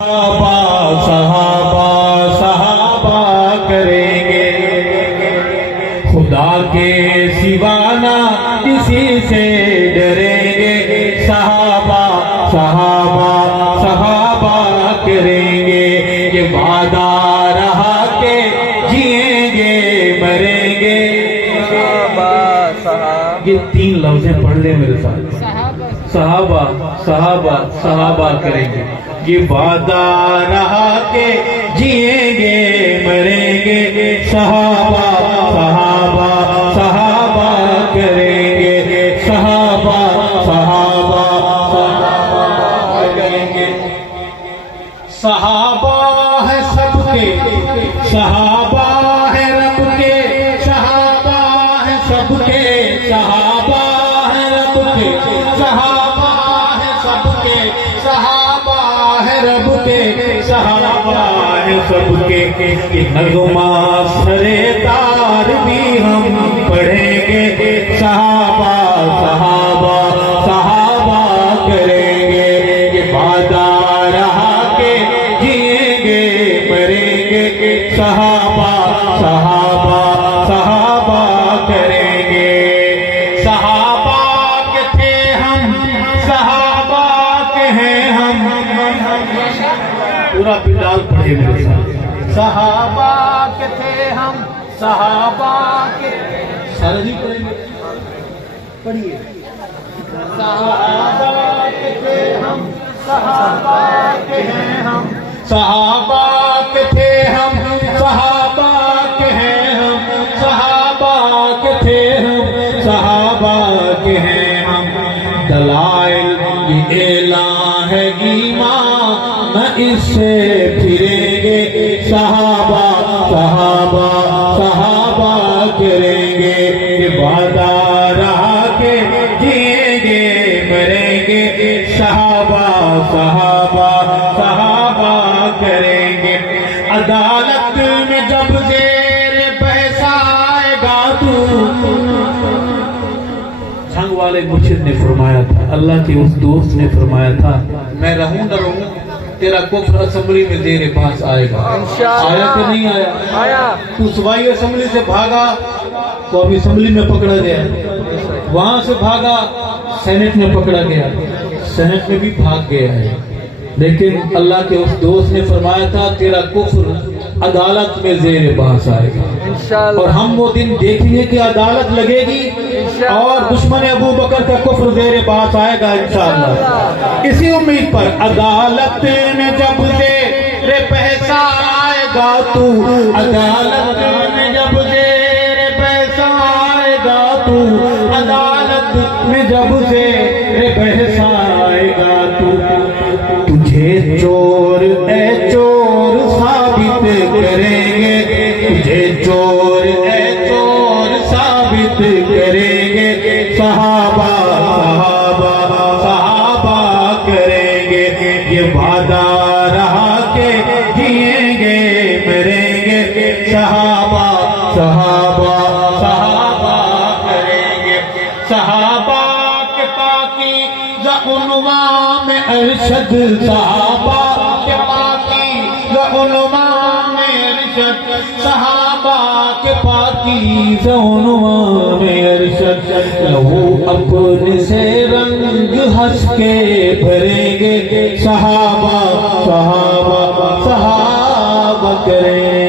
صحابہ صحابہ کریں گے، خدا کے سوا نہ کسی سے ڈریں گے۔ صحابہ صحابہ کریں گے، یہ وعدہ رہا کہ جئیں گے مریں گے۔ یہ تین لفظیں پڑھ لیں میرے ساتھ، صحابہ کریں گے، یہ وعدہ رہا کہ جئیں گے مریں گے۔ صحابہ کریں گے، صحابہ کریں گے۔ صحابہ ہے سب کے، صحابہ ہے رب کے، صحابہ ہے سب کے، صحابہ ہے رب کے، صحابہ ہے سب کے، صحابہ ہے رب کے، صحابہ ہے سب کے۔ یہ نغمہ سرے تار بھی ہم پڑھیں گے۔ صحابہ کریں گے، یہ وعدہ رہا کہ جئیں گے مریں گے۔ صحابہ کریں گے۔ صحابہ کے تھے ہم، صحابہ کے ہیں ہم۔ پورا بلال پڑھے میرے ساتھ۔ صحابہ کے تھے ہم، صحابہ کے، سارے جی پڑھیں گے، پڑھیے۔ صحابہ کے تھے ہم، صحابہ کے ہیں ہم، صحابہ کے تھے ہم، صحابہ کے ہیں ہم، صحابہ کے تھے ہم، صحابہ کے ہیں ہم۔ دلائل یہ اعلان ہے ایمان، نہ اس سے پھریں گے۔ صحابہ کریں گے، یہ وعدہ رہا کہ جئیں گے مریں گے۔ صحابہ کریں گے۔ عدالت میں جب زیر بحث آئے گا تو، جھنگ والے مرشد نے فرمایا تھا، اللہ کے اس دوست نے فرمایا تھا، میں رہوں نہ رہوں تیرا کفر اسمبلی میں تیرے پاس آئے گا۔ آیا کہ نہیں آیا؟ تو صوبائی اسمبلی سے بھاگا تو اب اسمبلی میں پکڑا گیا، وہاں سے بھاگا سینٹ میں پکڑا گیا، سینٹ میں بھی بھاگ گیا ہے۔ لیکن اللہ کے اس دوست نے فرمایا تھا تیرا کفر عدالت میں زیر بحث آئے گا، اور ہم وہ دن دیکھیں گے کہ عدالت لگے گی اور دشمن ابو بکر کا کفر زیر بحث آئے گا انشاءاللہ۔ اسی امید پر عدالت میں جب زیر بحث آئے گا تو، عدالت میں جب زیر بحث آئے گا تو، عدالت میں جب زیر بحث آئے گا تو، تجھے چور اے چور ثابت کریں گے، تجھے چور اے چور ثابت کریں گے۔ صحابہ کریں گے، یہ وعدہ رہا کہ جئیں گے مریں گے۔ صحابہ کریں گے۔ صحابہ کے پاکیزہ عنوان میں ارشد، صحابہ کے پاکیزہ عنوان میں ارشد، صحابہ کے پاکیزہ عنوان میں ارشد، لہو اپنے سے رنگ ہنس کے بھریں گے۔ صحابہ کریں